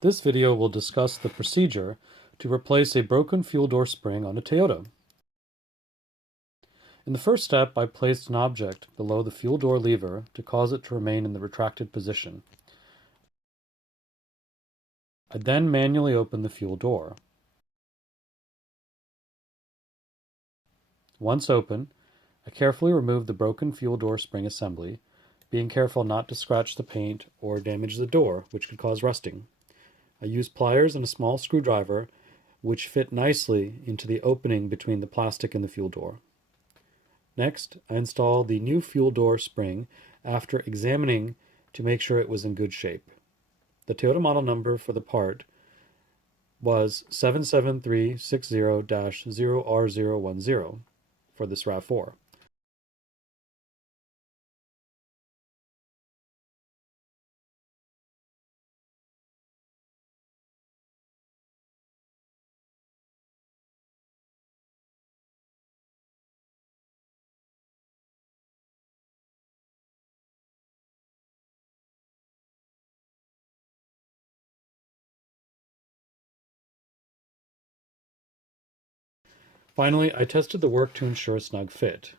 This video will discuss the procedure to replace a broken fuel door spring on a Toyota. In the first step, I placed an object below the fuel door lever to cause it to remain in the retracted position. I then manually opened the fuel door. Once open, I carefully removed the broken fuel door spring assembly, being careful not to scratch the paint or damage the door, which could cause rusting. I used pliers and a small screwdriver, which fit nicely into the opening between the plastic and the fuel door. Next, I installed the new fuel door spring after examining to make sure it was in good shape. The Toyota model number for the part was 77360-0R010 for this RAV4. Finally, I tested the work to ensure a snug fit.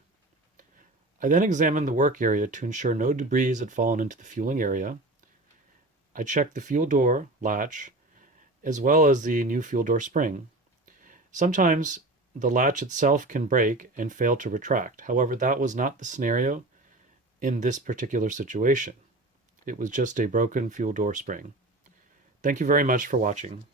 I then examined the work area to ensure no debris had fallen into the fueling area. I checked the fuel door latch as well as the new fuel door spring. Sometimes the latch itself can break and fail to retract. However, that was not the scenario in this particular situation. It was just a broken fuel door spring. Thank you very much for watching.